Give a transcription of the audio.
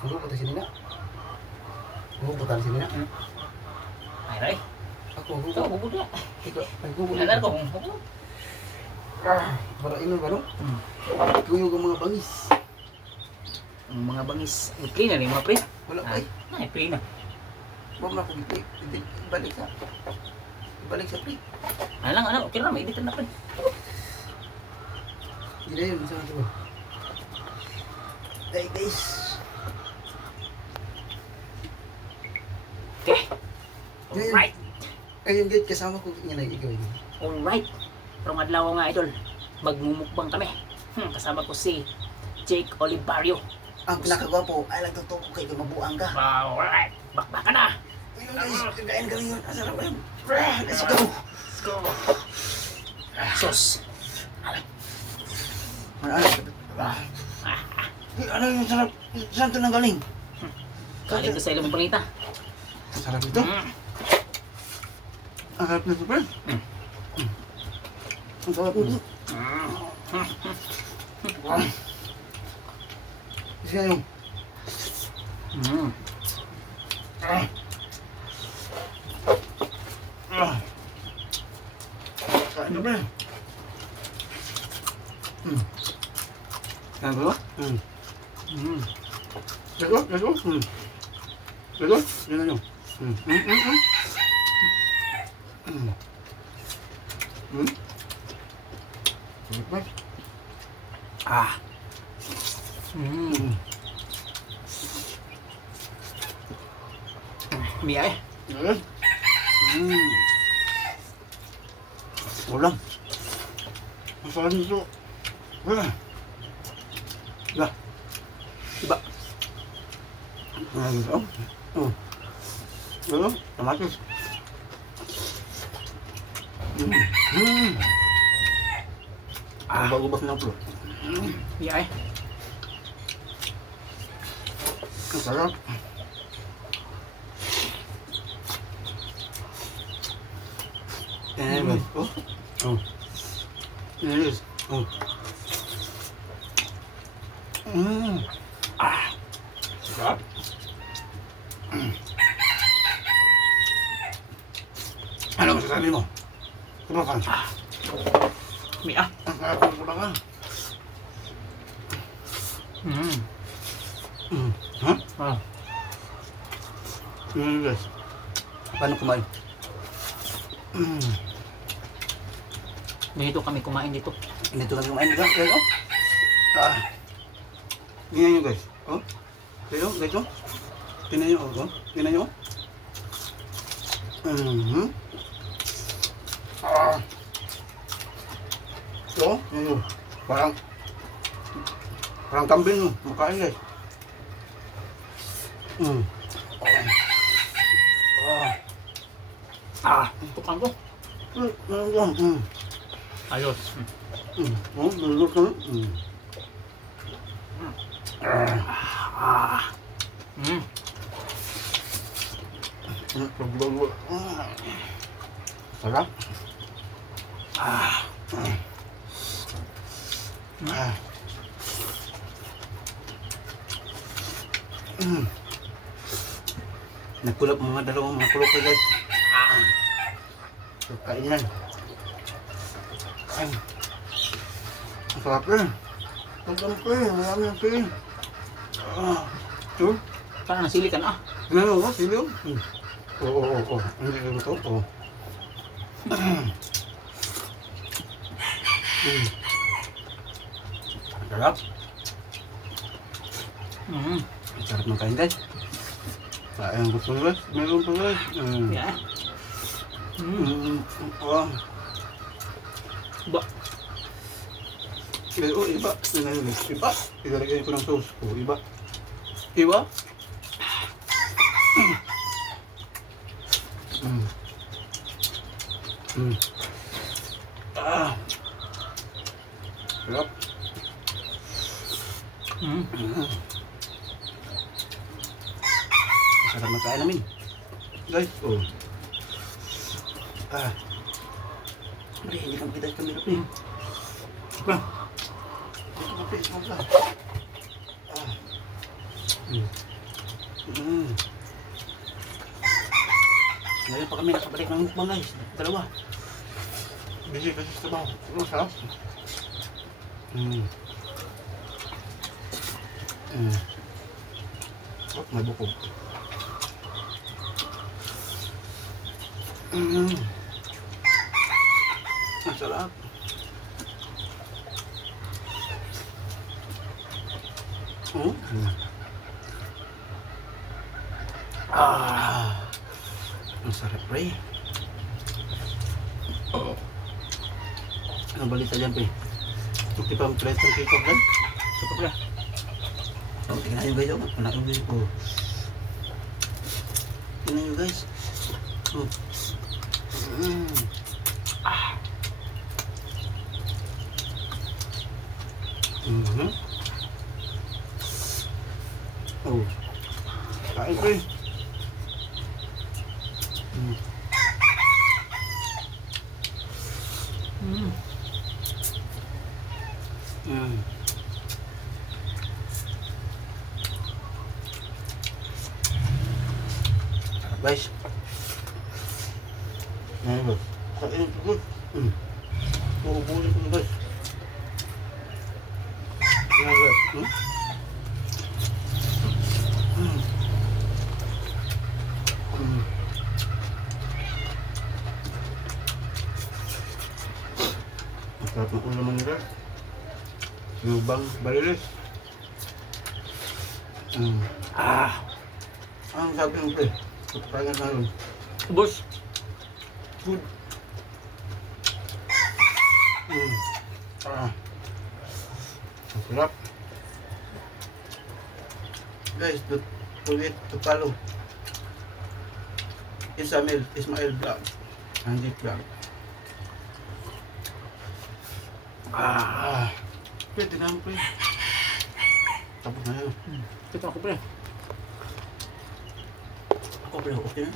Magugutan si Nina. Magugutan si Nina. Ay, Ray. Ako, Ikaw, magugutan. bubod na. Ikaw, ay gugutan. Nalar ko, bubod. Para inon ba, no? Kuyog ang mga bangis. Ang mga bangis. May play na rin, mga pre. Wala pa eh. Ay, play na. Huwag na kong ibalik sa... Ibalik sa pre. Ano lang, okay lang, may editan na pre. Hindi na yun, isang ito. Hey guys. Okay. Alright. Ayun guys, kasama ko nga ikaw yun. Alright. Karong adlaw nga idol. Magmumukbang kami. Kasama ko si Jake Olivario. Ang pinakagwapo ay nagtutuko kay mabuang ka. Alright. Bakbakan na. Ayun guys, kagain kami yun. Asarap ba yun? Let's go. Let's go. Sos. Ano yung sarap? Saan ito nang galing? Galing ko sa ilang panita. Sarap ito. Ang sarap nito, pre. Ang sarap nito. Kasi nga yung... Kain na, pre. Kain ko? Lego? Lego? Lego? Yan na yun. Ah. Miyay. Ulam. Masarap nito. Lah. Iba. Ito. Ito. Kamatis. Ang bago-bas ng pulo. Miyay. Ang sarap. Oh. Yes. Oh. Sarap. Ano masasabi mo? Kumakan. Miyay. Ang sarap ng kumakan. Ha? Yes. Paano kumain? Dito kami kumain dito. Dito lang kumain dito. Guys, oh. Tingnan nyo guys. Oh. Guys, oh. Tingnan nyo, oh. Tingnan nyo. So, yun. Parang kambing, no. Makain guys. Tukan ko. Ayos. Nalulot ka na. Sarap. Nagkulap mga dalawang mga kulok ko guys. So, kainan. Ang sarap rin. Ang rin. Marami ang rin. Ito. Parang nasili ka na. Ano ba? Sino? Oo. Hindi ka ito. Oo. Sarap. Sarap ng kain guys. Sayang gusto guys. Meron pa guys. Miyay. Ba. Iba. Iba. Ilalagay ko ng sauce. Iba. Iba. Sarap. Sarap na kain namin. Guys, hindi kang kita kami na pin. Ba? Ito ka pin, Ngayon pa kami nakabalik ng mukbang guys. Dalawa. Busy kasi sa trabaho. Ang sarap. Oh, may bukog. Ang sarap. Oh. Ang sarap, pre. Ano balita dyan, pre? Tukti pa ang plate ng kikok dyan? Suka pala. Tingnan nyo guys, anak nyo guys. Tingnan nyo guys. Oh. Kain, pre. Sarap guys. Ayan, kain ito guys. Bubunin ko na guys. Ayan guys. Ang sarap ng ulam nila. Lubang barilis. Ang sabi ng pre. Pagpapagan na rin. Boss. Good. Ang sarap. Guys, ulit to follow Ismail Vlog. Anjit Vlog. Pwede na pre. Tapos na yun. Ito ako pre. Ako pre, okay na.